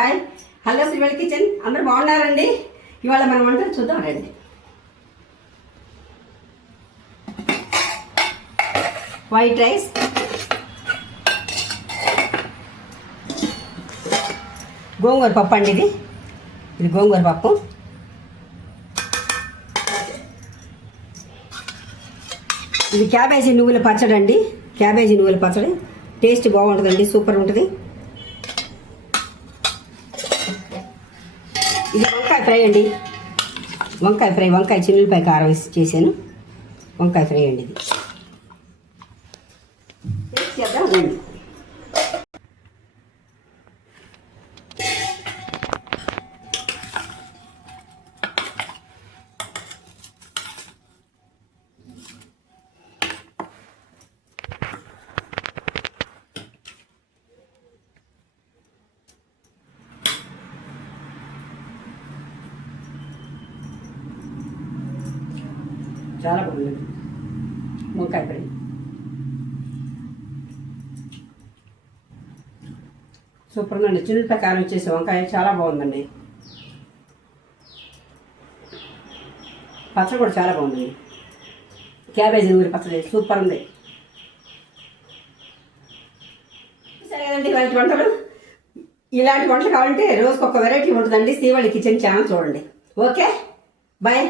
Hi hello Srivalli kitchen అందరూ బాగున్నారండి. ఇవాళ మనం వంటలు చూద్దాం రండి. వైట్ రైస్, గోంగూర పప్పు అండి. ఇది గోంగూర పప్పు. ఇది క్యాబేజీ నువ్వుల పచ్చడి అండి. క్యాబేజీ నువ్వుల పచ్చడి టేస్ట్ బాగుంటుందండి, సూపర్ ఉంటుంది. ఇది వంకాయ ఫ్రై అండి. వంకాయ ఫ్రై, వంకాయ చిన్నులపై కారం వేసి చేశాను. వంకాయ ఫ్రై అండి. ఇది చేద్దాం రండి. చాలా బాగుంది వంకాయ ఫ్రై. సూపర్గా అండి. చిన్న కారం వచ్చేసి వంకాయ చాలా బాగుందండి. పచ్చడి కూడా చాలా బాగుందండి. క్యాబేజీ నూరి పచ్చడి సూపర్ ఉంది. సరే కదండి ఇలాంటి వంటలు. ఇలాంటి వంటలు కావాలంటే రోజుకొక వెరైటీ ఉంటుందండి. శ్రీవల్లి కిచెన్ ఛానల్ చూడండి. Okay bye.